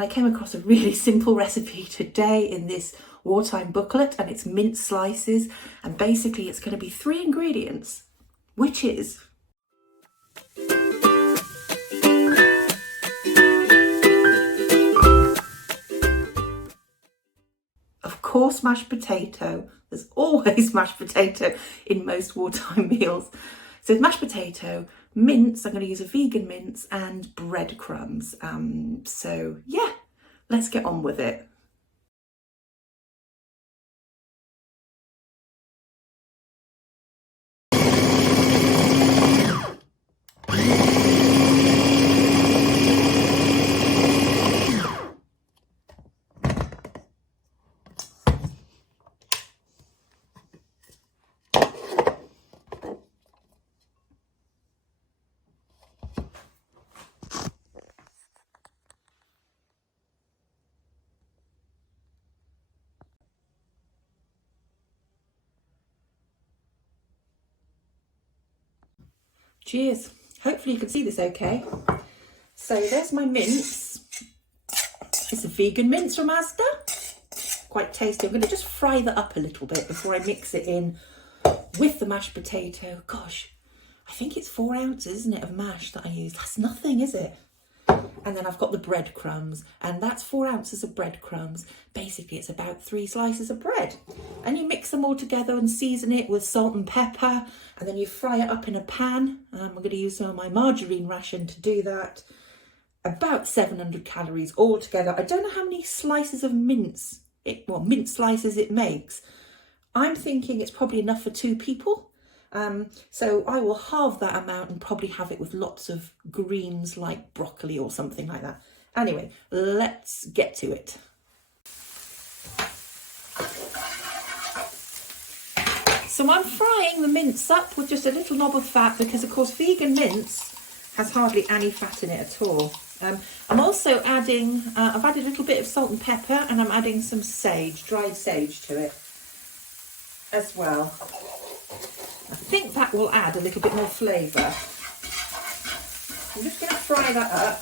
and I came across a really simple recipe today in this wartime booklet, and it's mince slices, and basically it's going to be 3 ingredients, which is of course mashed potato. There's always mashed potato in most wartime meals. So mashed potato, mince, I'm going to use a vegan mince, and breadcrumbs. So yeah, let's get on with it. Cheers. Hopefully you can see this okay. So there's my mince. It's a vegan mince from Asda. Quite tasty. I'm going to just fry that up a little bit before I mix it in with the mashed potato. Gosh, I think it's 4 ounces, isn't it, of mash that I use. That's nothing, is it? And then I've got the breadcrumbs, and that's 4 ounces of breadcrumbs. Basically, it's about 3 slices of bread. And you mix them all together and season it with salt and pepper, and then you fry it up in a pan. I'm going to use some of my margarine ration to do that. About 700 calories altogether. I don't know how many slices of mince, mince slices it makes. I'm thinking it's probably enough for 2 people. So I will halve that amount and probably have it with lots of greens like broccoli or something like that. Anyway, let's get to it. So I'm frying the mince up with just a little knob of fat because, of course, vegan mince has hardly any fat in it at all. I'm also adding, I've added a little bit of salt and pepper, and I'm adding some sage, dried sage to it as well. I think that will add a little bit more flavour. I'm just going to fry that up.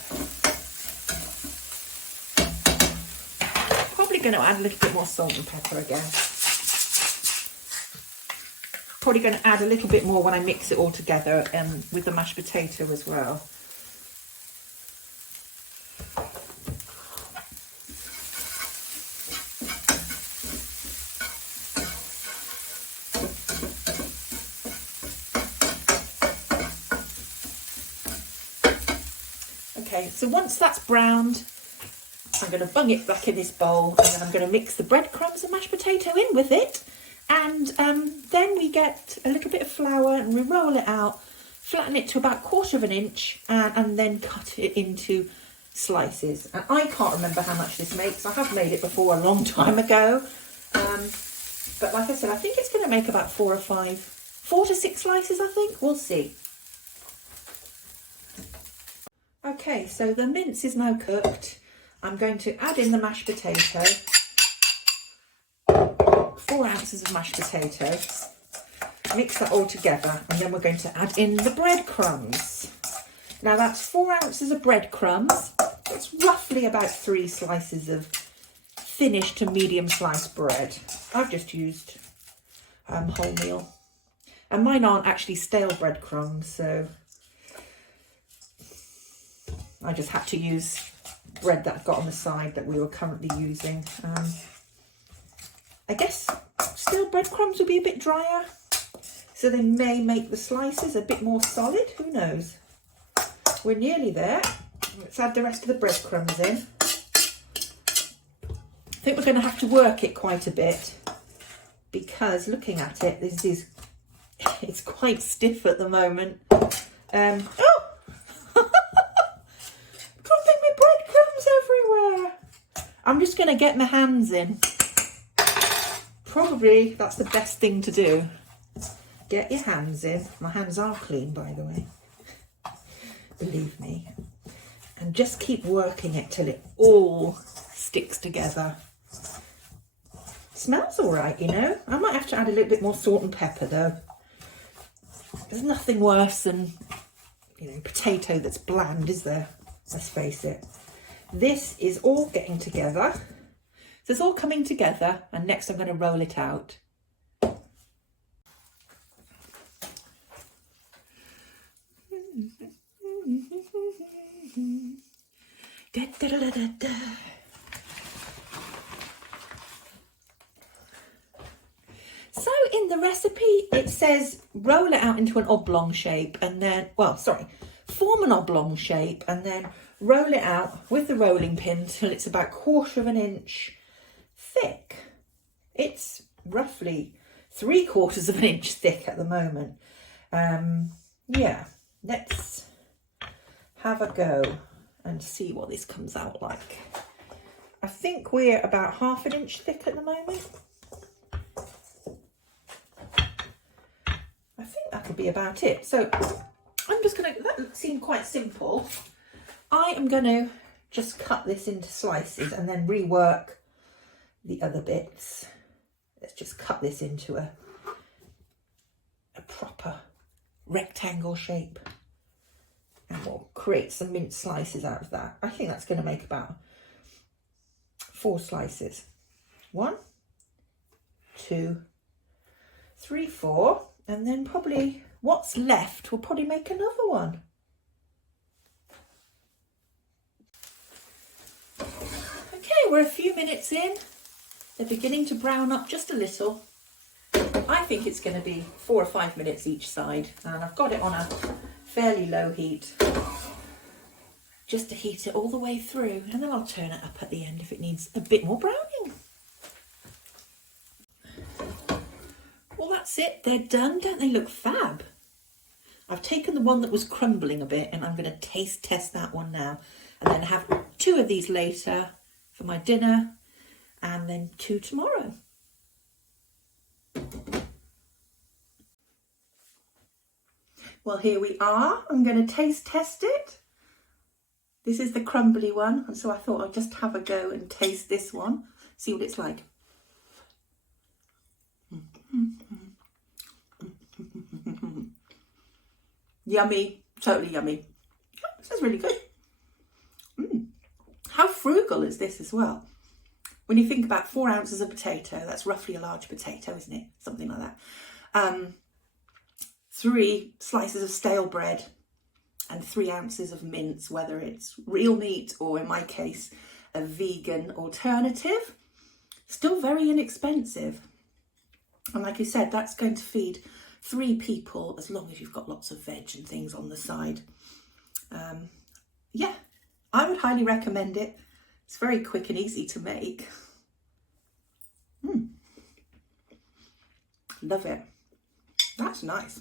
Probably going to add a little bit more salt and pepper again. Probably going to add a little bit more when I mix it all together with the mashed potato as well. Okay, so once that's browned, I'm going to bung it back in this bowl, and then I'm going to mix the breadcrumbs and mashed potato in with it. And then we get a little bit of flour and we roll it out, flatten it to about 1/4 inch, and then cut it into slices. And I can't remember how much this makes. I have made it before a long time ago. But like I said, I think it's going to make about 4 to 6 slices, I think. We'll see. Okay, so the mince is now cooked. I'm going to add in the mashed potato. 4 ounces of mashed potato. Mix that all together, and then we're going to add in the breadcrumbs. Now that's 4 ounces of breadcrumbs. It's roughly about 3 slices of thinnish to medium sliced bread. I've just used wholemeal. And mine aren't actually stale breadcrumbs, so I just had to use bread that I've got on the side that we were currently using. I guess stale breadcrumbs will be a bit drier, so they may make the slices a bit more solid. Who knows? We're nearly there. Let's add the rest of the breadcrumbs in. I think we're going to have to work it quite a bit because looking at it, it's quite stiff at the moment. Oh! Dropping my breadcrumbs everywhere. I'm just going to get my hands in. Probably that's the best thing to do. Get your hands in. My hands are clean, by the way. Believe me. And just keep working it till it all sticks together. Smells all right, you know. I might have to add a little bit more salt and pepper, though. There's nothing worse than, potato that's bland, is there? Let's face it. this is all getting together. So it's all coming together, and next I'm going to roll it out. Da, da, da, da, da. So in the recipe it says roll it out into an oblong shape and then, form an oblong shape and then roll it out with the rolling pin till it's about 1/4 inch thick. It's roughly 3/4 inch thick at the moment. Yeah, let's have a go and see what this comes out like. I think we're about 1/2 inch thick at the moment. I think that'll be about it. So I'm just going to, that seemed quite simple. I am going to just cut this into slices and then rework the other bits. Let's just cut this into a proper rectangle shape. And we'll create some mince slices out of that. I think that's going to make about 4 slices. 1, 2, 3, 4. And then probably what's left, we'll probably make another one. Okay, we're a few minutes in. They're beginning to brown up just a little. I think it's going to be 4 or 5 minutes each side. And I've got it on a fairly low heat, just to heat it all the way through. And then I'll turn it up at the end if it needs a bit more browning. Well, that's it. They're done. Don't they look fab? I've taken the one that was crumbling a bit and I'm going to taste test that one now. And then have 2 of these later for my dinner and then 2 tomorrow. Well, here we are. I'm going to taste test it. This is the crumbly one. And so I thought I'd just have a go and taste this one. See what it's like. Yummy, totally yummy. This is really good. How frugal is this as well? When you think about 4 ounces of potato, that's roughly a large potato, isn't it? Something like that. 3 slices of stale bread and 3 ounces of mince, whether it's real meat or in my case, a vegan alternative. Still very inexpensive. And like you said, that's going to feed 3 people as long as you've got lots of veg and things on the side. Yeah, I would highly recommend it. It's very quick and easy to make. Love it. That's nice.